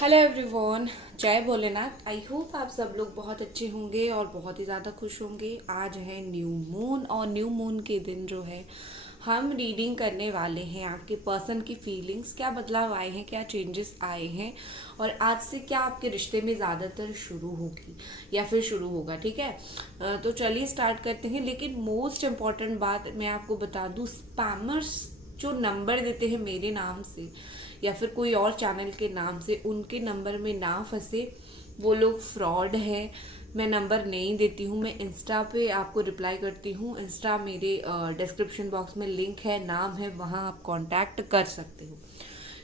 Hello everyone, जय Bholenath. I hope आप सब लोग बहुत अच्छे होंगे और बहुत ही ज़्यादा खुश होंगे। आज है न्यू मून और न्यू मून के दिन जो है हम रीडिंग करने वाले हैं आपके पर्सन की फीलिंग्स, क्या बदलाव आए हैं, क्या चेंजेस आए हैं और आज से क्या आपके रिश्ते में ज़्यादातर शुरू होगी या फिर शुरू होगा। ठीक है, तो चलिए स्टार्ट करते हैं। लेकिन मोस्ट इम्पॉर्टेंट बात मैं आपको बता दूँ, स्पैमर्स जो नंबर देते हैं मेरे नाम से या फिर कोई और चैनल के नाम से, उनके नंबर में ना फंसे। वो लोग फ्रॉड है। मैं नंबर नहीं देती हूँ, मैं इंस्टा पे आपको रिप्लाई करती हूँ। इंस्टा मेरे डिस्क्रिप्शन बॉक्स में लिंक है, नाम है, वहाँ आप कांटेक्ट कर सकते हो।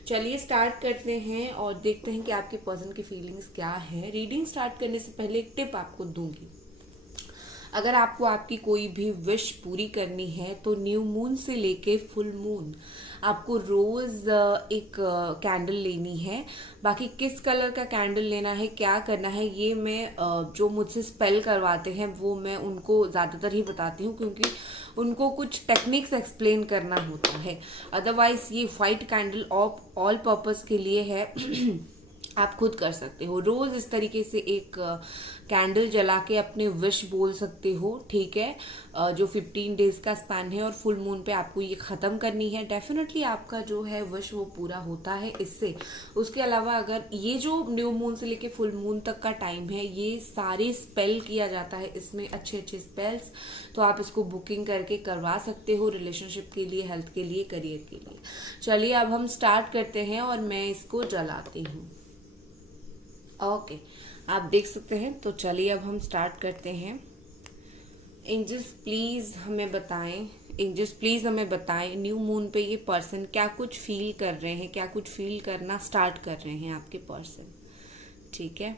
चलिए स्टार्ट करते हैं और देखते हैं कि आपके पर्सन की फीलिंग्स क्या है। रीडिंग स्टार्ट करने से पहले एक टिप आपको दूंगी। अगर आपको आपकी कोई भी विश पूरी करनी है तो न्यू मून से लेके फुल मून आपको रोज एक कैंडल लेनी है। बाकी किस कलर का कैंडल लेना है, क्या करना है, ये मैं जो मुझसे स्पेल करवाते हैं वो मैं उनको ज़्यादातर ही बताती हूँ, क्योंकि उनको कुछ टेक्निक्स एक्सप्लेन करना होता है। अदरवाइज ये वाइट कैंडल ऑल पर्पस के लिए है। आप खुद कर सकते हो। रोज इस तरीके से एक कैंडल जला के अपने विश बोल सकते हो। ठीक है, जो 15 डेज का स्पैन है और फुल मून पे आपको ये खत्म करनी है। डेफिनेटली आपका जो है विश वो पूरा होता है इससे। उसके अलावा अगर ये जो न्यू मून से लेके फुल मून तक का टाइम है, ये सारे स्पेल किया जाता है इसमें, अच्छे अच्छे स्पेल्स। तो आप इसको बुकिंग करके करवा सकते हो, रिलेशनशिप के लिए, हेल्थ के लिए, करियर के लिए। चलिए अब हम स्टार्ट करते हैं और मैं इसको जलाती हूँ। ओके, आप देख सकते हैं। तो चलिए अब हम स्टार्ट करते हैं। एंजल्स प्लीज हमें बताएं, एंजल्स प्लीज हमें बताएं न्यू मून पे ये पर्सन क्या कुछ फील कर रहे हैं, क्या कुछ फील करना स्टार्ट कर रहे हैं आपके पर्सन। ठीक है।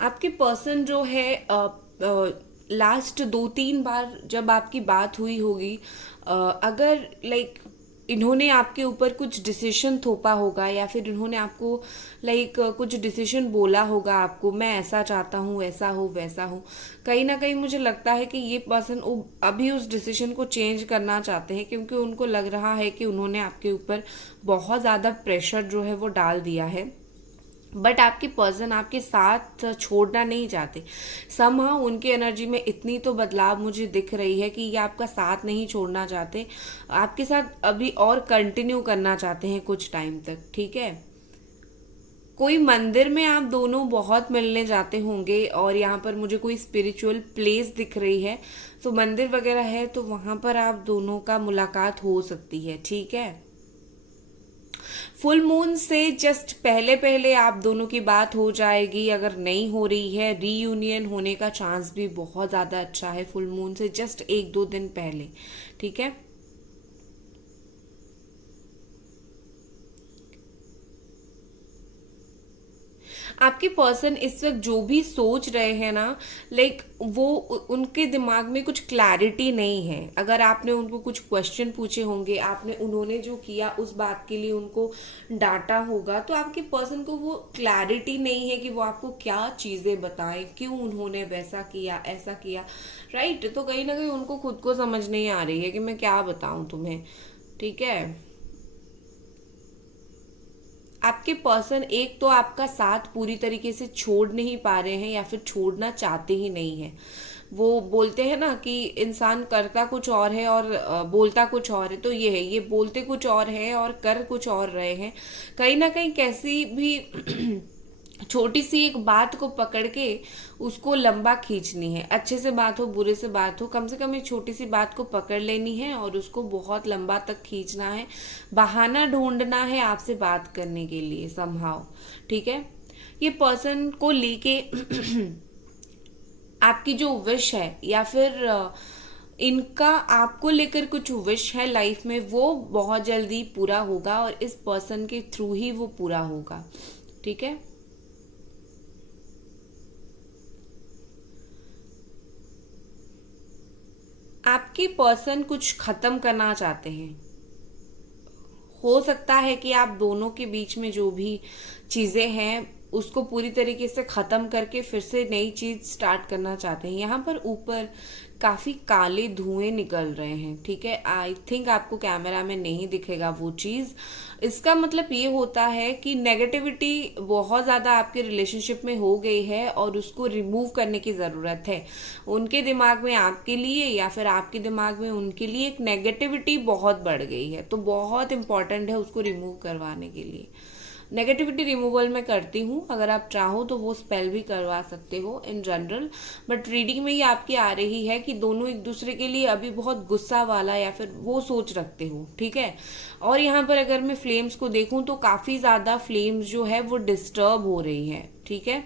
आपके पर्सन जो है लास्ट 2-3 बार जब आपकी बात हुई होगी, अगर लाइक इन्होंने आपके ऊपर कुछ डिसीजन थोपा होगा या फिर इन्होंने आपको लाइक कुछ डिसीजन बोला होगा आपको, मैं ऐसा चाहता हूँ, ऐसा हो वैसा हो। कहीं ना कहीं मुझे लगता है कि ये पर्सन अभी उस डिसीजन को चेंज करना चाहते हैं, क्योंकि उनको लग रहा है कि उन्होंने आपके ऊपर बहुत ज़्यादा प्रेशर जो है वो डाल दिया है। बट आपके पर्सन आपके साथ छोड़ना नहीं चाहते। समहाउ उनकी एनर्जी में इतनी तो बदलाव मुझे दिख रही है कि ये आपका साथ नहीं छोड़ना चाहते, आपके साथ अभी और कंटिन्यू करना चाहते हैं कुछ टाइम तक। ठीक है, कोई मंदिर में आप दोनों बहुत मिलने जाते होंगे और यहाँ पर मुझे कोई स्पिरिचुअल प्लेस दिख रही है, तो मंदिर वगैरह है तो वहां पर आप दोनों का मुलाकात हो सकती है। ठीक है, फुल मून से जस्ट पहले पहले आप दोनों की बात हो जाएगी। अगर नहीं हो रही है, रीयूनियन होने का चांस भी बहुत ज्यादा अच्छा है फुल मून से जस्ट 1-2 दिन पहले। ठीक है, आपके पर्सन इस वक्त जो भी सोच रहे हैं ना, लाइक वो उनके दिमाग में कुछ क्लैरिटी नहीं है। अगर आपने उनको कुछ क्वेश्चन पूछे होंगे, आपने उन्होंने जो किया उस बात के लिए उनको डांटा होगा, तो आपके पर्सन को वो क्लैरिटी नहीं है कि वो आपको क्या चीजें बताएं, क्यों उन्होंने वैसा किया, ऐसा किया। राइट, तो कहीं ना कहीं उनको खुद को समझ नहीं आ रही है कि मैं क्या बताऊं तुम्हें। ठीक है, आपके पर्सन एक तो आपका साथ पूरी तरीके से छोड़ नहीं पा रहे हैं या फिर छोड़ना चाहते ही नहीं है। वो बोलते हैं ना कि इंसान करता कुछ और है और बोलता कुछ और है, तो ये है, ये बोलते कुछ और है और कर कुछ और रहे हैं। कहीं ना कहीं कैसी भी छोटी सी एक बात को पकड़ के उसको लंबा खींचनी है। अच्छे से बात हो, बुरे से बात हो, कम से कम एक छोटी सी बात को पकड़ लेनी है और उसको बहुत लंबा तक खींचना है। बहाना ढूंढना है आपसे बात करने के लिए समहाउ। ठीक है, ये पर्सन को लेके आपकी जो विश है या फिर इनका आपको लेकर कुछ विश है लाइफ में, वो बहुत जल्दी पूरा होगा और इस पर्सन के थ्रू ही वो पूरा होगा। ठीक है, आपके पर्सन कुछ खत्म करना चाहते हैं। हो सकता है कि आप दोनों के बीच में जो भी चीजें हैं उसको पूरी तरीके से खत्म करके फिर से नई चीज स्टार्ट करना चाहते हैं। यहाँ पर ऊपर काफी काले धुएं निकल रहे हैं, ठीक है। आई थिंक आपको कैमरा में नहीं दिखेगा वो चीज। इसका मतलब ये होता है कि नेगेटिविटी बहुत ज्यादा आपके रिलेशनशिप में हो गई है और उसको रिमूव करने की जरूरत है। उनके दिमाग में आपके लिए या फिर आपके दिमाग में उनके लिए एक नेगेटिविटी बहुत बढ़ गई है, तो बहुत इंपॉर्टेंट है उसको रिमूव करवाने के लिए। नेगेटिविटी रिमूवल मैं करती हूँ, अगर आप चाहो तो वो स्पेल भी करवा सकते हो इन जनरल, बट रीडिंग में ही आपकी आ रही है कि दोनों एक दूसरे के लिए अभी बहुत गुस्सा वाला या फिर वो सोच रखते हो, ठीक है। और यहाँ पर अगर मैं फ्लेम्स को देखूं तो काफी ज्यादा फ्लेम्स जो है वो डिस्टर्ब हो रही है, ठीक है।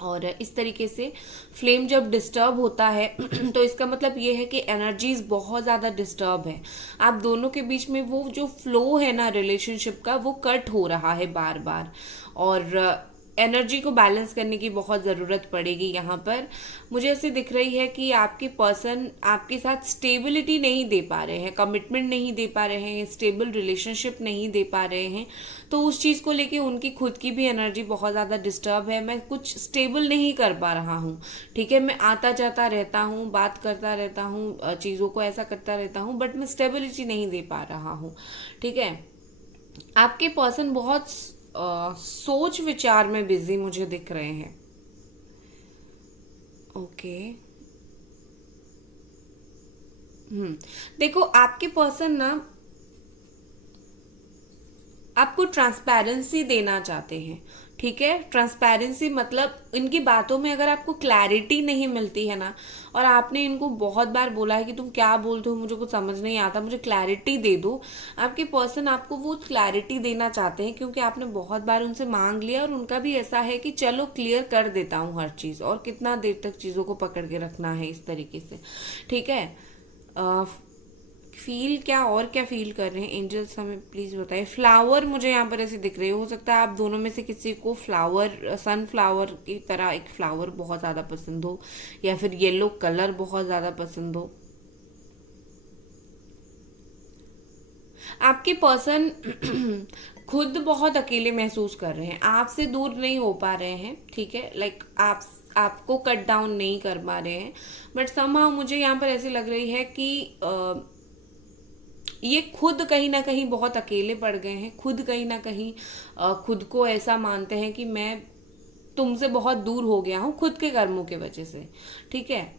और इस तरीके से फ्लेम जब डिस्टर्ब होता है तो इसका मतलब ये है कि एनर्जीज बहुत ज्यादा डिस्टर्ब है। आप दोनों के बीच में वो जो फ्लो है ना रिलेशनशिप का, वो कट हो रहा है बार बार, और एनर्जी को बैलेंस करने की बहुत ज़रूरत पड़ेगी। यहाँ पर मुझे ऐसे दिख रही है कि आपके पर्सन आपके साथ स्टेबिलिटी नहीं दे पा रहे हैं, कमिटमेंट नहीं दे पा रहे हैं, स्टेबल रिलेशनशिप नहीं दे पा रहे हैं। तो उस चीज़ को लेके उनकी खुद की भी एनर्जी बहुत ज़्यादा डिस्टर्ब है। मैं कुछ स्टेबल नहीं कर पा रहा हूँ, ठीक है। मैं आता जाता रहता हूँ, बात करता रहता हूँ, चीज़ों को ऐसा करता रहता हूँ, बट मैं स्टेबिलिटी नहीं दे पा रहा हूँ, ठीक है। आपके पर्सन बहुत सोच विचार में बिजी मुझे दिख रहे हैं। ओके। देखो आपके पर्सन ना आपको ट्रांसपेरेंसी देना चाहते हैं, ठीक है। ट्रांसपेरेंसी मतलब इनकी बातों में अगर आपको क्लैरिटी नहीं मिलती है ना, और आपने इनको बहुत बार बोला है कि तुम क्या बोलते हो, मुझे कुछ समझ नहीं आता, मुझे क्लैरिटी दे दो, आपके पर्सन आपको वो क्लैरिटी देना चाहते हैं क्योंकि आपने बहुत बार उनसे मांग लिया और उनका भी ऐसा है कि चलो क्लियर कर देता हूँ हर चीज, और कितना देर तक चीजों को पकड़ के रखना है इस तरीके से, ठीक है। फील क्या और क्या फील कर रहे हैं एंजल्स, हमें प्लीज बताइए। फ्लावर मुझे यहाँ पर ऐसे दिख रहे हो सकता है आप दोनों में से किसी को फ्लावर, सनफ्लावर की तरह एक फ्लावर बहुत ज्यादा पसंद हो, या फिर येलो कलर बहुत ज्यादा पसंद हो। आपके पर्सन खुद बहुत अकेले महसूस कर रहे हैं, आपसे दूर नहीं हो पा रहे हैं, ठीक है। लाइक आपको कट डाउन नहीं कर पा रहे हैं, बट समहाउ मुझे यहाँ पर ऐसे लग रही है कि ये खुद कहीं ना कहीं बहुत अकेले पड़ गए हैं, खुद कहीं ना कहीं खुद को ऐसा मानते हैं कि मैं तुमसे बहुत दूर हो गया हूं खुद के कर्मों के वजह से, ठीक है।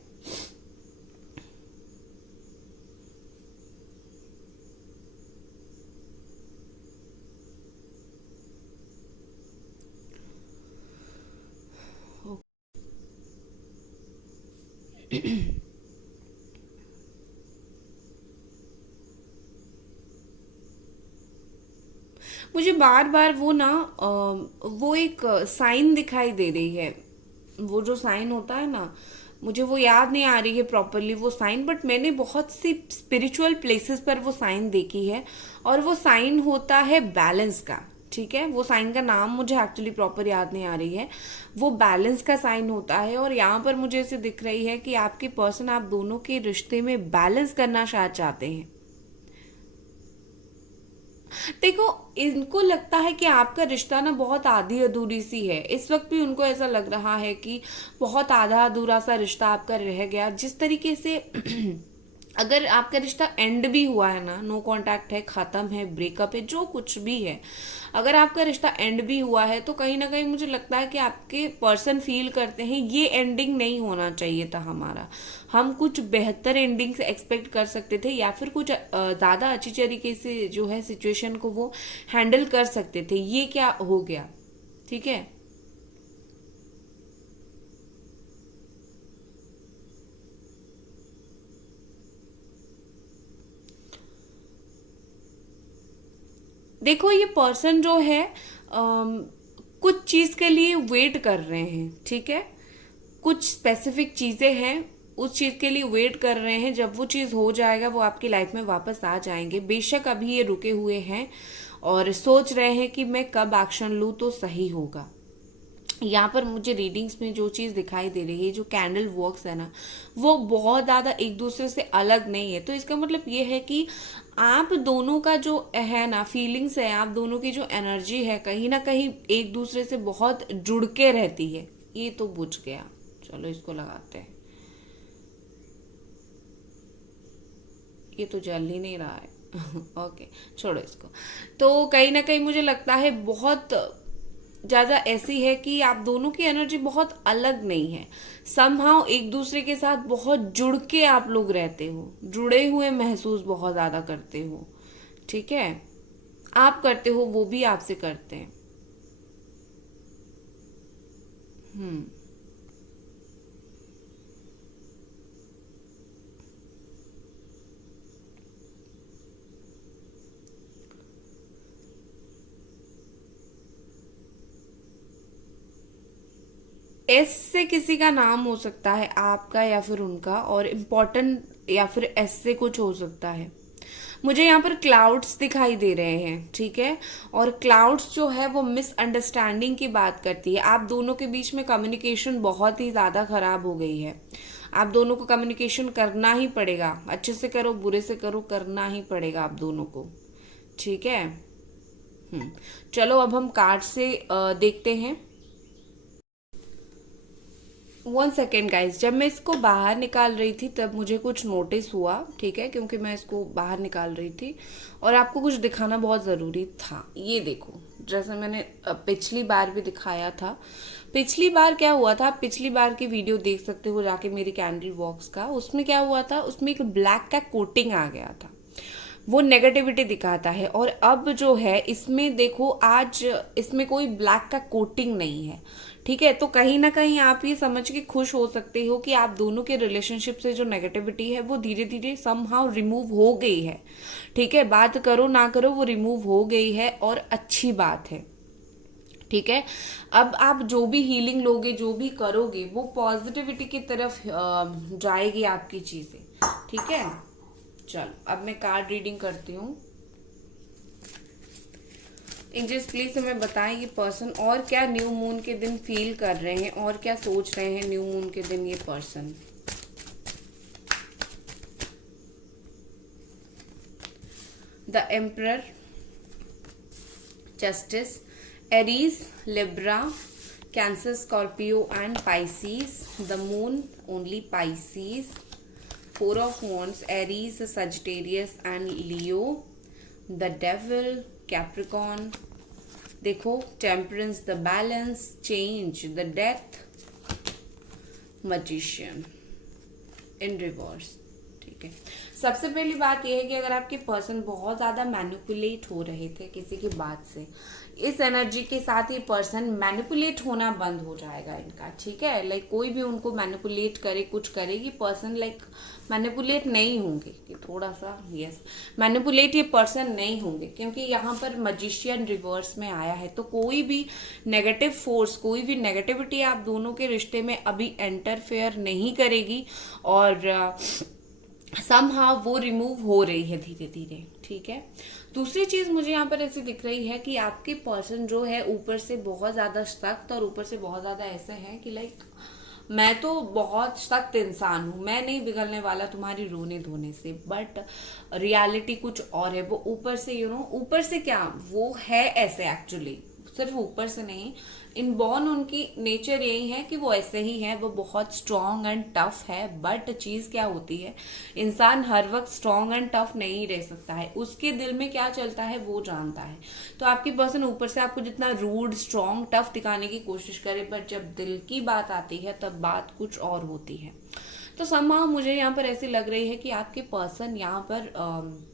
मुझे बार बार वो ना वो एक साइन दिखाई दे रही है, वो जो साइन होता है ना, मुझे वो याद नहीं आ रही है प्रॉपरली वो साइन, बट मैंने बहुत सी स्पिरिचुअल प्लेसेस पर वो साइन देखी है, और वो साइन होता है बैलेंस का, ठीक है। वो साइन का नाम मुझे एक्चुअली प्रॉपर याद नहीं आ रही है, वो बैलेंस का साइन होता है। और यहाँ पर मुझे ऐसे दिख रही है कि आपके पर्सन आप दोनों के रिश्ते में बैलेंस करना शायद चाहते हैं। देखो इनको लगता है कि आपका रिश्ता ना बहुत आधी अधूरी सी है, इस वक्त भी उनको ऐसा लग रहा है कि बहुत आधा अधूरा सा रिश्ता आपका रह गया। जिस तरीके से अगर आपका रिश्ता एंड भी हुआ है ना, नो कांटेक्ट है, खत्म है, ब्रेकअप है, जो कुछ भी है, अगर आपका रिश्ता एंड भी हुआ है तो कहीं ना कहीं मुझे लगता है कि आपके पर्सन फील करते हैं ये एंडिंग नहीं होना चाहिए था हमारा, हम कुछ बेहतर एंडिंग्स एक्सपेक्ट कर सकते थे, या फिर कुछ ज्यादा अच्छी तरीके से जो है सिचुएशन को वो हैंडल कर सकते थे, ये क्या हो गया, ठीक है। देखो ये पर्सन जो है कुछ चीज के लिए वेट कर रहे हैं, ठीक है। कुछ स्पेसिफिक चीजें हैं, उस चीज के लिए वेट कर रहे हैं, जब वो चीज हो जाएगा वो आपकी लाइफ में वापस आ जाएंगे। बेशक अभी ये रुके हुए हैं और सोच रहे हैं कि मैं कब एक्शन लूं तो सही होगा। यहाँ पर मुझे रीडिंग्स में जो चीज दिखाई दे रही है, जो कैंडल वर्क्स है ना, वो बहुत ज्यादा एक दूसरे से अलग नहीं है, तो इसका मतलब ये है कि आप दोनों का जो है ना फीलिंग्स है, आप दोनों की जो एनर्जी है कहीं ना कहीं एक दूसरे से बहुत जुड़ के रहती है। ये तो बुझ गया, चलो इसको लगाते हैं। ये तो जल ही नहीं रहा है। ओके, छोड़ो इसको। तो कहीं ना कहीं मुझे लगता है बहुत ज्यादा ऐसी है कि आप दोनों की एनर्जी बहुत अलग नहीं है। समहाउ एक दूसरे के साथ बहुत जुड़ के आप लोग रहते हो, जुड़े हुए महसूस बहुत ज्यादा करते हो। ठीक है, आप करते हो, वो भी आपसे करते हैं। हम्म। एस से किसी का नाम हो सकता है, आपका या फिर उनका, और इम्पोर्टेंट या फिर एस से कुछ हो सकता है। मुझे यहाँ पर क्लाउड्स दिखाई दे रहे हैं, ठीक है। और क्लाउड्स जो है वो मिसअंडरस्टैंडिंग की बात करती है। आप दोनों के बीच में कम्युनिकेशन बहुत ही ज्यादा खराब हो गई है। आप दोनों को कम्युनिकेशन करना ही पड़ेगा, अच्छे से करो बुरे से करो, करना ही पड़ेगा आप दोनों को। ठीक है। चलो अब हम कार्ड से देखते हैं। 1 सेकेंड गाइस, जब मैं इसको बाहर निकाल रही थी तब मुझे कुछ नोटिस हुआ, ठीक है, क्योंकि मैं इसको बाहर निकाल रही थी और आपको कुछ दिखाना बहुत ज़रूरी था। ये देखो, जैसे मैंने पिछली बार भी दिखाया था। पिछली बार क्या हुआ था, आप पिछली बार की वीडियो देख सकते हो जाके मेरी कैंडल बॉक्स का। उसमें क्या हुआ था, उसमें एक ब्लैक का कोटिंग आ गया था, वो नेगेटिविटी दिखाता है। और अब जो है इसमें देखो, आज इसमें कोई ब्लैक का कोटिंग नहीं है, ठीक है। तो कहीं ना कहीं आप ये समझ के खुश हो सकते हो कि आप दोनों के रिलेशनशिप से जो नेगेटिविटी है वो धीरे धीरे समहाउ रिमूव हो गई है, ठीक है। बात करो ना करो, वो रिमूव हो गई है और अच्छी बात है, ठीक है। अब आप जो भी हीलिंग लोगे, जो भी करोगे, वो पॉजिटिविटी की तरफ जाएगी आपकी चीजें, ठीक है। चलो अब मैं कार्ड रीडिंग करती हूँ। एंजल्स प्लीज हमें बताएं ये पर्सन और क्या न्यू मून के दिन फील कर रहे हैं और क्या सोच रहे हैं न्यू मून के दिन ये person. The emperor, justice, Aries, Libra, Cancer, Scorpio and Pisces. The moon only Pisces. Four of wands, Aries, Sagittarius and Leo. The devil, Capricorn. देखो, temperance, the balance, change, the death, magician in reverse, ठीक है। सबसे पहली बात यह है कि अगर आपके पर्सन बहुत ज्यादा मैनिपुलेट हो रहे थे किसी की बात से, इस एनर्जी के साथ ये पर्सन मैनिपुलेट होना बंद हो जाएगा इनका, ठीक है। लाइक कोई भी उनको मैनिपुलेट करे, कुछ करेगी, पर्सन लाइक मैनिपुलेट नहीं होंगे, कि थोड़ा सा यस मैनिपुलेट ये पर्सन नहीं होंगे, क्योंकि यहाँ पर मैजिशियन रिवर्स में आया है। तो कोई भी नेगेटिव फोर्स, कोई भी नेगेटिविटी आप दोनों के रिश्ते में अभी एंटरफेयर नहीं करेगी और समहाउ वो रिमूव हो रही है धीरे धीरे, ठीक है। दूसरी चीज मुझे यहाँ पर ऐसी दिख रही है कि आपके पर्सन जो है ऊपर से बहुत ज्यादा सख्त और ऊपर से बहुत ज्यादा ऐसे है कि लाइक मैं तो बहुत सख्त इंसान हूं, मैं नहीं बिगड़ने वाला तुम्हारी रोने धोने से, बट रियलिटी कुछ और है। वो ऊपर से ऊपर से क्या वो है ऐसे, एक्चुअली सिर्फ ऊपर से नहीं, इनबॉर्न उनकी नेचर यही है कि वो ऐसे ही है, वो बहुत स्ट्रांग एंड टफ है। बट चीज क्या होती है, इंसान हर वक्त स्ट्रांग एंड टफ नहीं रह सकता है, उसके दिल में क्या चलता है वो जानता है। तो आपकी पर्सन ऊपर से आपको जितना रूड, स्ट्रांग, टफ दिखाने की कोशिश करे, बट जब दिल की बात आती है तब बात कुछ और होती है। तो समहाउ मुझे यहाँ पर ऐसी लग रही है कि आपके पर्सन यहाँ पर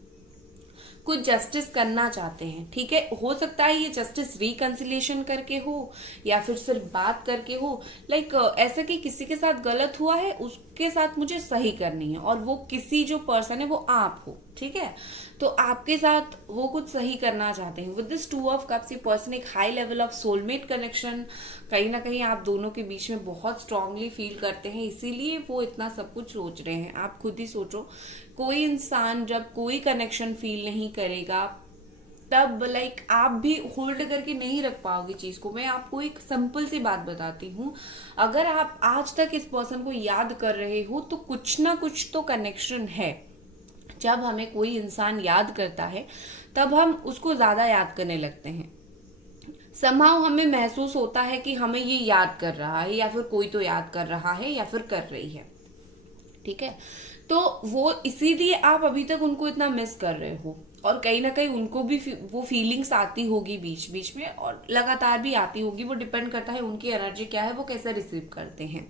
कुछ जस्टिस करना चाहते हैं, ठीक है। हो सकता है ये जस्टिस रिकंसिलिएशन करके हो या फिर सिर्फ बात करके हो, लाइक ऐसा कि किसी के साथ गलत हुआ है उसके साथ मुझे सही करनी है, और वो किसी जो पर्सन है वो आप हो, ठीक है। तो आपके साथ वो कुछ सही करना चाहते हैं। With this two of cups ये पर्सन एक high level of soulmate connection कहीं ना कहीं आप दोनों के बीच में बहुत स्ट्रांगली फील करते हैं, इसीलिए वो इतना सब कुछ सोच रहे हैं। आप खुद ही सोचो, कोई इंसान जब कोई कनेक्शन फील नहीं करेगा तब लाइक आप भी होल्ड करके नहीं रख पाओगे चीज को। मैं आपको एक सिंपल सी बात बताती हूँ, अगर आप आज तक इस पर्सन को याद कर रहे हो तो कुछ ना कुछ तो कनेक्शन है, जब हमें कोई इंसान याद करता है तब हम उसको ज्यादा याद करने लगते हैं। समहाउ हमें महसूस होता है कि हमें ये याद कर रहा है, या फिर कोई तो याद कर रहा है या फिर कर रही है। ठीक है, तो वो इसीलिए आप अभी तक उनको इतना मिस कर रहे हो, और कहीं ना कहीं उनको भी वो फीलिंग्स आती होगी बीच बीच में, और लगातार भी आती होगी। वो डिपेंड करता है उनकी एनर्जी क्या है, वो कैसे रिसीव करते हैं।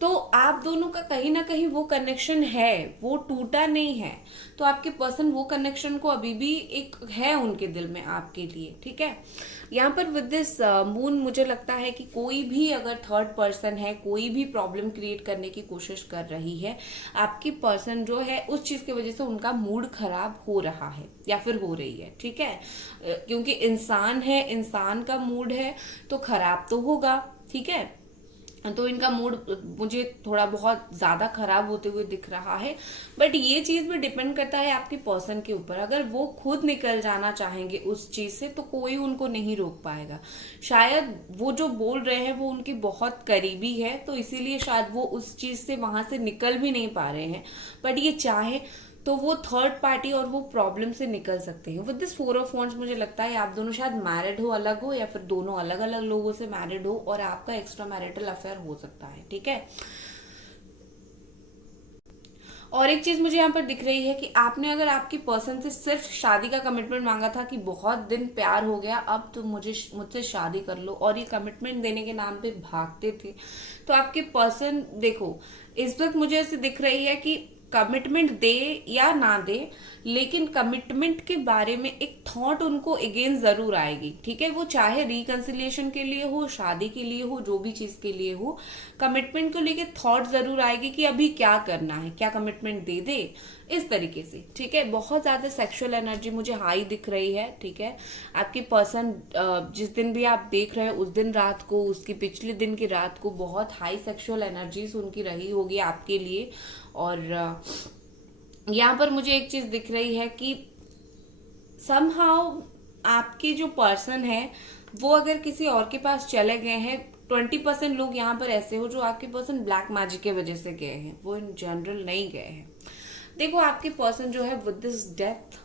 तो आप दोनों का कहीं ना कहीं वो कनेक्शन है, वो टूटा नहीं है। तो आपके पर्सन वो कनेक्शन को अभी भी एक है उनके दिल में आपके लिए। ठीक है, यहाँ पर विद दिस मून मुझे लगता है कि कोई भी अगर थर्ड पर्सन है, कोई भी प्रॉब्लम क्रिएट करने की कोशिश कर रही है, आपकी पर्सन जो है उस चीज की वजह से उनका मूड खराब हो रहा है या फिर हो रही है। ठीक है, क्योंकि इंसान है, इंसान का मूड है तो खराब तो होगा। ठीक है, तो इनका मूड मुझे थोड़ा बहुत ज्यादा खराब होते हुए दिख रहा है। बट ये चीज भी डिपेंड करता है आपके पर्सन के ऊपर। अगर वो खुद निकल जाना चाहेंगे उस चीज से तो कोई उनको नहीं रोक पाएगा। शायद वो जो बोल रहे हैं वो उनकी बहुत करीबी है, तो इसीलिए शायद वो उस चीज से वहां से निकल भी नहीं पा रहे हैं। बट ये चाहे तो वो थर्ड पार्टी और वो प्रॉब्लम से निकल सकते हैं। विद दिस 4 ऑफ वॉन्ड्स मुझे लगता है आप दोनों शायद मैरिड हो, अलग हो, या फिर दोनों अलग अलग लोगों से मैरिड हो, और आपका एक्स्ट्रा मैरिटल अफेयर हो सकता है। ठीक है, और एक चीज मुझे यहाँ पर दिख रही है कि आपने अगर आपकी पर्सन से सिर्फ शादी का कमिटमेंट मांगा था कि बहुत दिन प्यार हो गया, अब तो मुझसे शादी कर लो, और ये कमिटमेंट देने के नाम पे भागते थे, तो आपके पर्सन देखो इस वक्त मुझे ऐसे दिख रही है कि कमिटमेंट दे या ना दे, लेकिन कमिटमेंट के बारे में एक थॉट उनको अगेन जरूर आएगी। ठीक है, वो चाहे रिकंसिलिएशन के लिए हो, शादी के लिए हो, जो भी चीज के लिए हो, कमिटमेंट को लेके थॉट जरूर आएगी कि अभी क्या करना है, क्या कमिटमेंट दे दे, इस तरीके से। ठीक है, बहुत ज्यादा सेक्सुअल एनर्जी मुझे हाई दिख रही है। ठीक है, आपकी पर्सन जिस दिन भी आप देख रहे हैं उस दिन रात को, उसकी पिछले दिन की रात को बहुत हाई सेक्सुअल एनर्जीज उनकी रही होगी आपके लिए। और यहाँ पर मुझे एक चीज दिख रही है कि समहाउ आपके जो पर्सन है वो अगर किसी और के पास चले गए हैं, 20% लोग यहाँ पर ऐसे हो जो आपके पर्सन ब्लैक मैजिक के वजह से गए हैं, वो इन जनरल नहीं गए हैं। देखो आपके पर्सन जो है विद दिस डेथ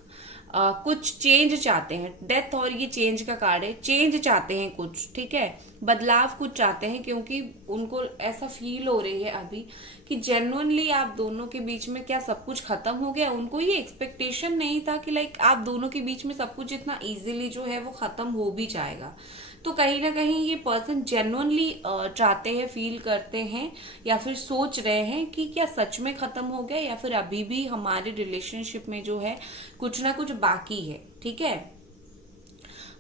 कुछ चेंज चाहते हैं। डेथ और ये चेंज का कार्ड है, चेंज चाहते हैं कुछ। ठीक है, बदलाव कुछ चाहते हैं, क्योंकि उनको ऐसा फील हो रही है अभी कि जेन्युइनली आप दोनों के बीच में क्या सब कुछ खत्म हो गया। उनको ये एक्सपेक्टेशन नहीं था कि लाइक आप दोनों के बीच में सब कुछ इतना इजीली जो है वो खत्म हो भी जाएगा। तो कहीं ना कहीं ये पर्सन जेन्युइनली चाहते हैं, फील करते हैं, या फिर सोच रहे हैं कि क्या सच में खत्म हो गया, या फिर अभी भी हमारे रिलेशनशिप में जो है कुछ ना कुछ बाकी है। ठीक है,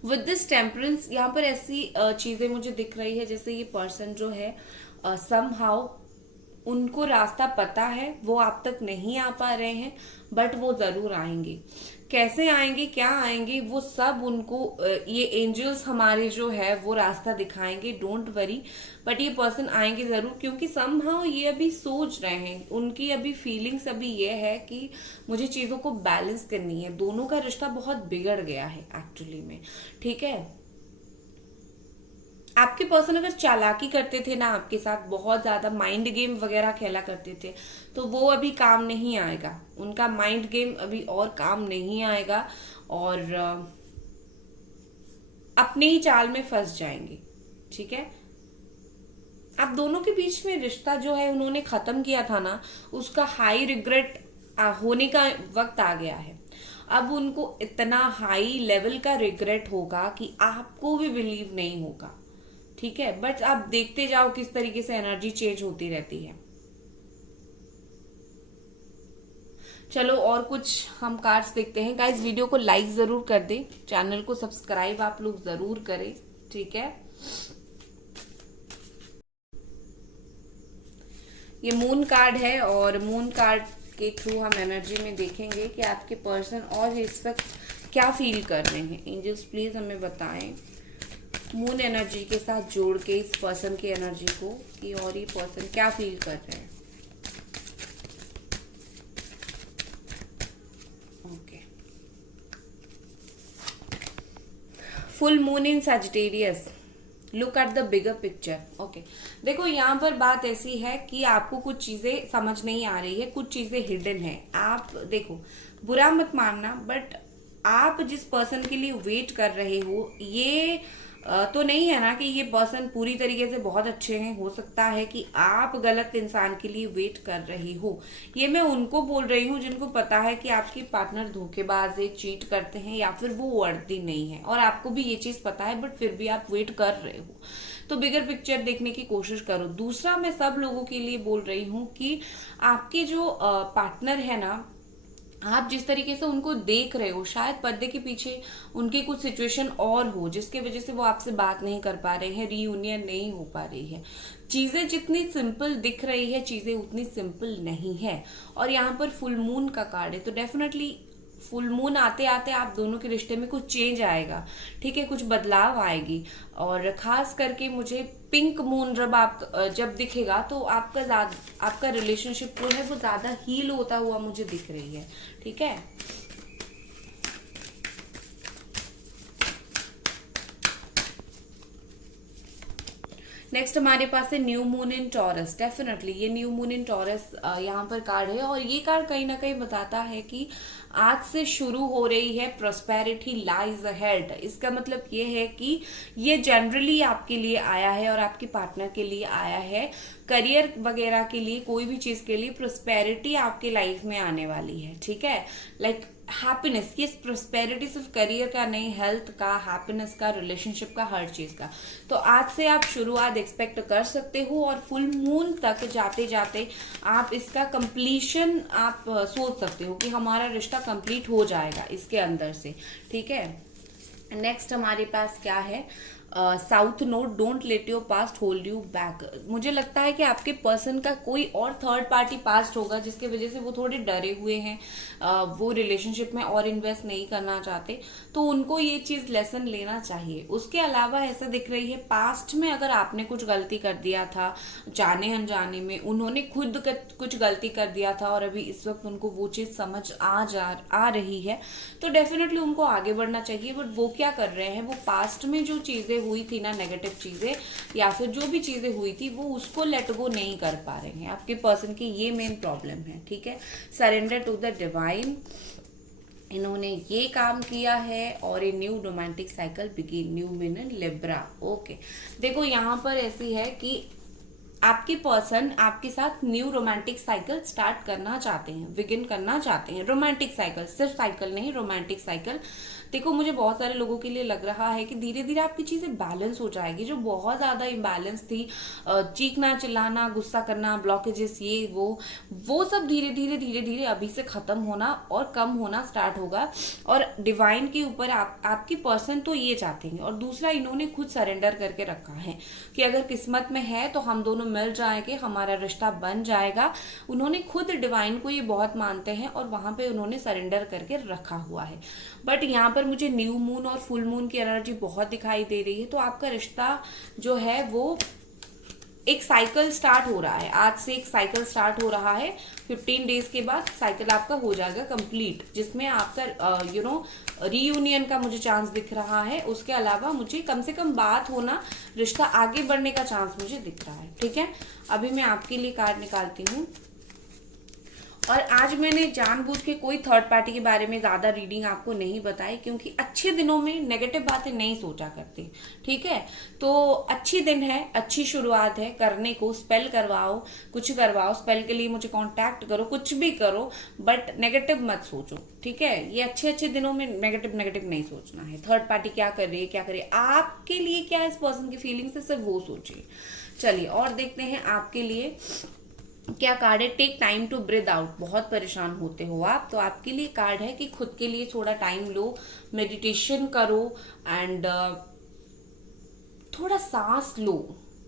विद दिस टेम्परेंस यहाँ पर ऐसी चीजें मुझे दिख रही है जैसे ये पर्सन जो है समहाउ उनको रास्ता पता है, वो आप तक नहीं आ पा रहे हैं, बट वो जरूर आएंगे। कैसे आएंगे, क्या आएंगे, वो सब उनको ये एंजल्स हमारे जो है वो रास्ता दिखाएंगे, डोंट वरी। बट ये पर्सन आएंगे जरूर, क्योंकि समहाउ ये अभी सोच रहे हैं, उनकी अभी फीलिंग्स अभी ये है कि मुझे चीजों को बैलेंस करनी है। दोनों का रिश्ता बहुत बिगड़ गया है एक्चुअली में। ठीक है, आपके पर्सन अगर चालाकी करते थे ना आपके साथ, बहुत ज्यादा माइंड गेम वगैरह खेला करते थे, तो वो अभी काम नहीं आएगा। उनका माइंड गेम अभी और काम नहीं आएगा, और अपने ही चाल में फंस जाएंगे। ठीक है, आप दोनों के बीच में रिश्ता जो है उन्होंने खत्म किया था ना, उसका हाई रिग्रेट होने का वक्त आ गया है। अब उनको इतना हाई लेवल का रिग्रेट होगा कि आपको भी बिलीव नहीं होगा। ठीक है, बट आप देखते जाओ किस तरीके से एनर्जी चेंज होती रहती है। चलो और कुछ हम कार्ड्स देखते हैं। गाइस वीडियो को लाइक जरूर कर दे, चैनल को सब्सक्राइब आप लोग जरूर करें। ठीक है, ये मून कार्ड है, और मून कार्ड के थ्रू हम एनर्जी में देखेंगे कि आपके पर्सन और इस वक्त क्या फील कर रहे हैं। एंजल्स प्लीज हमें बताएं मून एनर्जी के साथ जोड़ के इस पर्सन की एनर्जी को, कि और ये पर्सन क्या फील कर रहे हैं। Okay, full moon in Sagittarius, look at the bigger picture. Okay, देखो यहाँ पर बात ऐसी है कि आपको कुछ चीजें समझ नहीं आ रही है, कुछ चीजें हिडन है। आप देखो, बुरा मत मानना, बट आप जिस पर्सन के लिए वेट कर रहे हो, ये तो नहीं है ना कि ये पर्सन पूरी तरीके से बहुत अच्छे हैं। हो सकता है कि आप गलत इंसान के लिए वेट कर रहे हो। ये मैं उनको बोल रही हूँ जिनको पता है कि आपके पार्टनर धोखेबाज है, चीट करते हैं, या फिर वो वर्दी नहीं है, और आपको भी ये चीज पता है, बट फिर भी आप वेट कर रहे हो। तो बिगर पिक्चर देखने की कोशिश करो। दूसरा, मैं सब लोगों के लिए बोल रही हूँ कि आपके जो पार्टनर है ना, आप जिस तरीके से उनको देख रहे हो, शायद पर्दे के पीछे उनकी कुछ सिचुएशन और हो जिसकी वजह से वो आपसे बात नहीं कर पा रहे हैं, रीयूनियन नहीं हो पा रही है। चीजें जितनी सिंपल दिख रही है, चीजें उतनी सिंपल नहीं है। और यहाँ पर फुल मून का कार्ड है, तो डेफिनेटली फुल मून आते आते आप दोनों के रिश्ते में कुछ चेंज आएगा, ठीक है, कुछ बदलाव आएगी। और खास करके मुझे पिंक मून जब दिखेगा तो आपका रिलेशनशिप जो है वो ज्यादा हील होता हुआ मुझे दिख रही है, ठीक है। नेक्स्ट हमारे पास है new moon in taurus. Definitely ये न्यू मून इन टॉरस यहाँ पर कार्ड है, और ये कार्ड कहीं ना कहीं बताता है कि आज से शुरू हो रही है प्रॉस्पेरिटी लाइज अहेड। इसका मतलब ये है कि ये जनरली आपके लिए आया है और आपके पार्टनर के लिए आया है। करियर वगैरह के लिए, कोई भी चीज के लिए प्रॉस्पेरिटी आपके लाइफ में आने वाली है, ठीक है। लाइक हैप्पीनेस, ये प्रॉस्पेरिटी सिर्फ करियर का नहीं, हेल्थ का, हैप्पीनेस का, रिलेशनशिप का, हर चीज का। तो आज से आप शुरुआत एक्सपेक्ट कर सकते हो, और फुल मून तक जाते जाते आप इसका कंप्लीशन आप सोच सकते हो कि हमारा रिश्ता कंप्लीट हो जाएगा इसके अंदर से, ठीक है। नेक्स्ट हमारे पास क्या है, south node, don't let your past hold you back. मुझे लगता है कि आपके पर्सन का कोई और थर्ड पार्टी पास्ट होगा जिसकी वजह से वो थोड़े डरे हुए हैं, वो रिलेशनशिप में और इन्वेस्ट नहीं करना चाहते, तो उनको ये चीज लेसन लेना चाहिए। उसके अलावा ऐसा दिख रही है, पास्ट में अगर आपने कुछ गलती कर दिया था जाने अनजाने में, उन्होंने खुद कुछ गलती कर दिया था और अभी इस वक्त उनको वो चीज समझ आ रही है, तो डेफिनेटली उनको आगे बढ़ना चाहिए। बट वो क्या कर रहे हैं, वो पास्ट में जो चीजें हुई थी ना, नेगेटिव चीजें या फिर जो भी चीजें हुई थी, वो उसको लेट गो नहीं कर पा रहे हैं। आपके पर्सन की ये मेन प्रॉब्लम है, ठीक है। सरेंडर टू द डिवाइन, इन्होंने ये काम किया है, और a new romantic cycle begin, new moon in Libra. Okay, देखो यहाँ पर ऐसी है कि आपके पर्सन आपके साथ न्यू रोमांटिक साइकिल स्टार्ट करना चाहते हैं, बिगिन करना चाहते हैं। रोमांटिक साइकिल, सिर्फ साइकिल नहीं, रोमांटिक साइकिल। देखो, मुझे बहुत सारे लोगों के लिए लग रहा है कि धीरे धीरे आपकी चीजें बैलेंस हो जाएगी। जो बहुत ज्यादा इम्बैलेंस थी, चीखना चिल्लाना, गुस्सा करना, ब्लॉकेजेस, ये वो सब धीरे धीरे अभी से खत्म होना और कम होना स्टार्ट होगा। और डिवाइन के ऊपर आपकी पर्सन तो ये चाहते हैं, और दूसरा इन्होंने खुद सरेंडर करके रखा है कि अगर किस्मत में है तो हम दोनों मिल जाएंगे, हमारा रिश्ता बन जाएगा। उन्होंने खुद डिवाइन को ये बहुत मानते हैं, और वहां पे उन्होंने सरेंडर करके रखा हुआ है। बट यहाँ पर मुझे न्यू मून और फुल मून की एनर्जी बहुत दिखाई दे रही है। तो आपका रिश्ता जो है वो एक साइकिल स्टार्ट हो रहा है, आज से एक साइकिल स्टार्ट हो रहा है। 15 डेज के बाद साइकिल आपका हो जाएगा कंप्लीट, जिसमें आपका रीयूनियन का मुझे चांस दिख रहा है। उसके अलावा मुझे कम से कम बात होना, रिश्ता आगे बढ़ने का चांस मुझे दिख रहा है, ठीक है। अभी मैं आपके लिए कार्ड निकालती हूँ, और आज मैंने जानबूझ के कोई थर्ड पार्टी के बारे में ज्यादा रीडिंग आपको नहीं बताई, क्योंकि अच्छे दिनों में नेगेटिव बातें नहीं सोचा करते, ठीक है। तो अच्छी दिन है, अच्छी शुरुआत है, करने को स्पेल करवाओ, कुछ करवाओ, स्पेल के लिए मुझे कांटेक्ट करो, कुछ भी करो, बट नेगेटिव मत सोचो, ठीक है। ये अच्छे दिनों में नेगेटिव नहीं सोचना है। थर्ड पार्टी क्या कर रही है, क्या करे, आपके लिए क्या इस पर्सन की फीलिंग्स है, सिर्फ वो सोचिए। चलिए और देखते हैं आपके लिए क्या कार्ड है। Take time to breathe out. बहुत परेशान होते हो आप, तो आपके लिए कार्ड है कि खुद के लिए थोड़ा टाइम लो, मेडिटेशन करो, एंड थोड़ा सांस लो।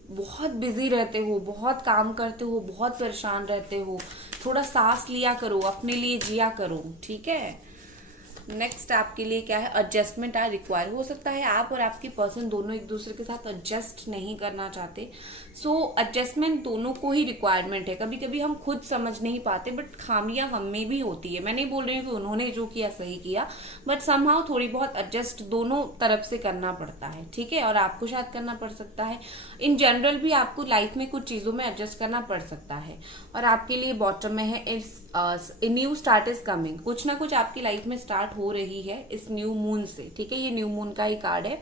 बहुत बिजी रहते हो, बहुत काम करते हो, बहुत परेशान रहते हो, थोड़ा सांस लिया करो, अपने लिए जिया करो, ठीक है। नेक्स्ट आपके लिए क्या है, एडजस्टमेंट आर रिक्वायर। हो सकता है आप और आपकी पर्सन दोनों एक दूसरे के साथ एडजस्ट नहीं करना चाहते, सो एडजस्टमेंट दोनों को ही रिक्वायरमेंट है। कभी कभी हम खुद समझ नहीं पाते, बट खामियां हम में भी होती है। मैं नहीं बोल रही हूँ कि उन्होंने जो किया सही किया, बट समहाउ थोड़ी बहुत एडजस्ट दोनों तरफ से करना पड़ता है, ठीक है। और आपको शायद करना पड़ सकता है, इन जनरल भी आपको लाइफ में कुछ चीजों में एडजस्ट करना पड़ सकता है। और आपके लिए बॉटम में है न्यू स्टार्ट इज कमिंग, कुछ ना कुछ आपकी लाइफ में स्टार्ट हो रही है इस न्यू मून से, ठीक है। ये न्यू मून का ही कार्ड है।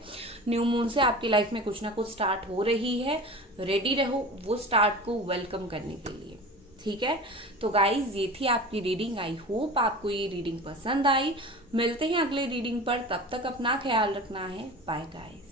न्यू मून से आपकी लाइफ में कुछ ना कुछ स्टार्ट हो रही है। रेडी रहो वो स्टार्ट को वेलकम करने के लिए, ठीक है। तो गाइज ये थी आपकी रीडिंग। आई होप आपको ये रीडिंग पसंद आई। मिलते हैं अगले रीडिंग पर, तब तक अपना ख्याल रखना है। Bye guys.